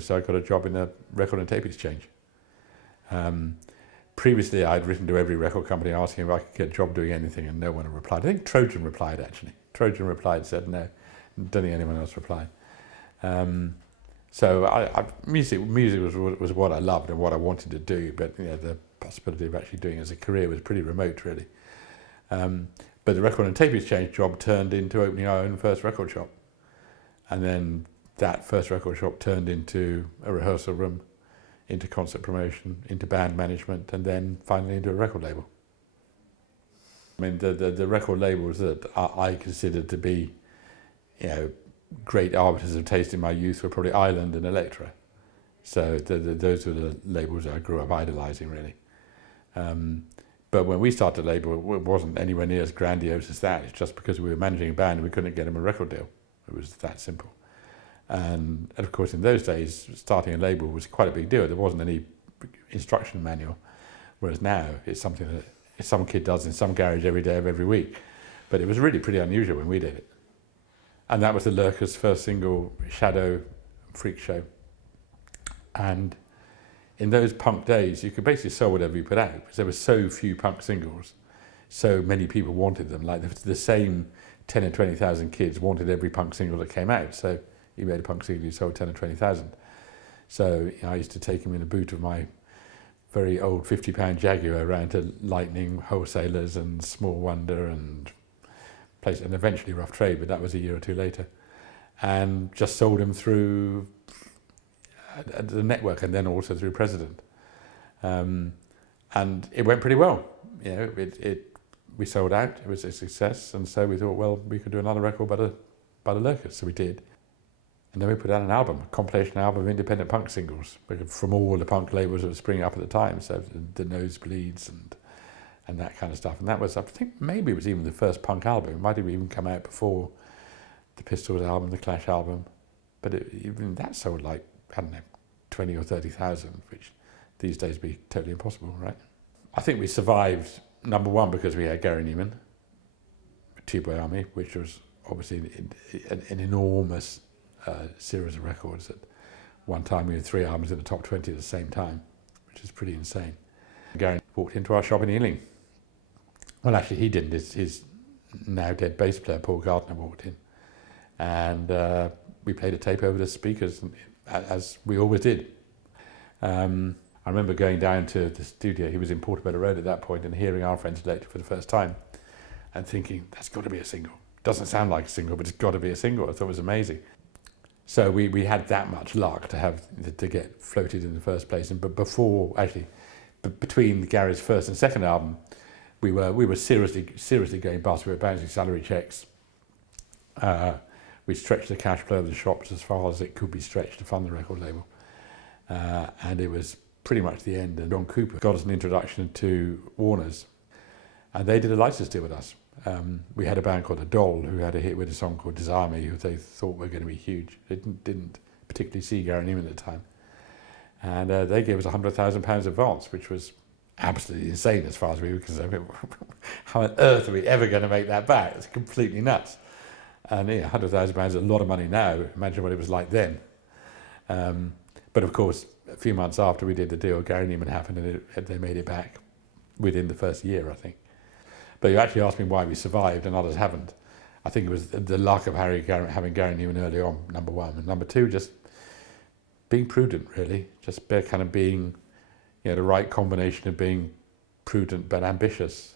So I got a job in a record and tape exchange. Previously, I'd written to every record company asking if I could get a job doing anything, and no one had replied. I think Trojan replied, actually. Trojan replied, said no. Don't think anyone else replied. So music was what I loved and what I wanted to do, but the possibility of actually doing it as a career was pretty remote, really. But the record and tape exchange job turned into opening our own first record shop. And then that first record shop turned into a rehearsal room, into concert promotion, into band management, and then finally into a record label. I mean, the record labels that I considered to be, great arbiters of taste in my youth were probably Island and Elektra. So those were the labels I grew up idolising, really. But when we started a label, it wasn't anywhere near as grandiose as that. It's just because we were managing a band and we couldn't get them a record deal. It was that simple. And of course, in those days, starting a label was quite a big deal. There wasn't any instruction manual, whereas now it's something that some kid does in some garage every day of every week. But it was really pretty unusual when we did it. And that was the Lurkers' first single, Shadow Freak Show. And in those punk days, you could basically sell whatever you put out, because there were so few punk singles. So many people wanted them. Like the same 10 or 20,000 kids wanted every punk single that came out. So you made a punk single, you sold 10 or 20,000. So I used to take them in a boot of my very old £50 Jaguar around to Lightning, Wholesalers and Small Wonder and eventually Rough Trade, but that was a year or two later. And just sold them through the network and then also through President. And it went pretty well. We sold out, it was a success, and so we thought, well, we could do another record by the Lurkers, so we did. And then we put out an album, a compilation album of independent punk singles from all the punk labels that were springing up at the time, so the Nosebleeds and that kind of stuff. And that was, I think maybe it was even the first punk album. It might have even come out before the Pistols album, the Clash album. But even that sold like, I don't know, 20 or 30,000, which these days would be totally impossible, right? I think we survived, number one, because we had Gary Newman, Two-Boy Army, which was obviously an enormous series of records. At one time we had 3 albums in the top 20 at the same time, which is pretty insane. Gary walked into our shop in Ealing. Well, actually he didn't. His now dead bass player, Paul Gardner, walked in. And we played a tape over the speakers, as we always did. I remember going down to the studio, he was in Portobello Road at that point, and hearing Our Friends Electric for the first time and thinking, that's got to be a single. Doesn't sound like a single, but it's got to be a single. I thought it was amazing. So we had that much luck to get floated in the first place. And but between Gary's first and second album, we were seriously going bust. We were bouncing salary checks. We stretched the cash flow of the shops as far as it could be stretched to fund the record label. And it was pretty much the end. And John Cooper got us an introduction to Warner's, and they did a license deal with us. We had a band called The Doll who had a hit with a song called Desire Me, who they thought were going to be huge. They didn't particularly see Gary Newman at the time. And they gave us £100,000 advance, which was absolutely insane as far as we were concerned. How on earth are we ever going to make that back? It's completely nuts. And £100,000 is a lot of money now. Imagine what it was like then. But of course, a few months after we did the deal, Gary Newman happened, and they made it back within the first year, I think. But you actually asked me why we survived and others haven't. I think it was the luck of having Gary Newman early on, number one. And number two, just being prudent, really. Just kind of being, the right combination of being prudent but ambitious.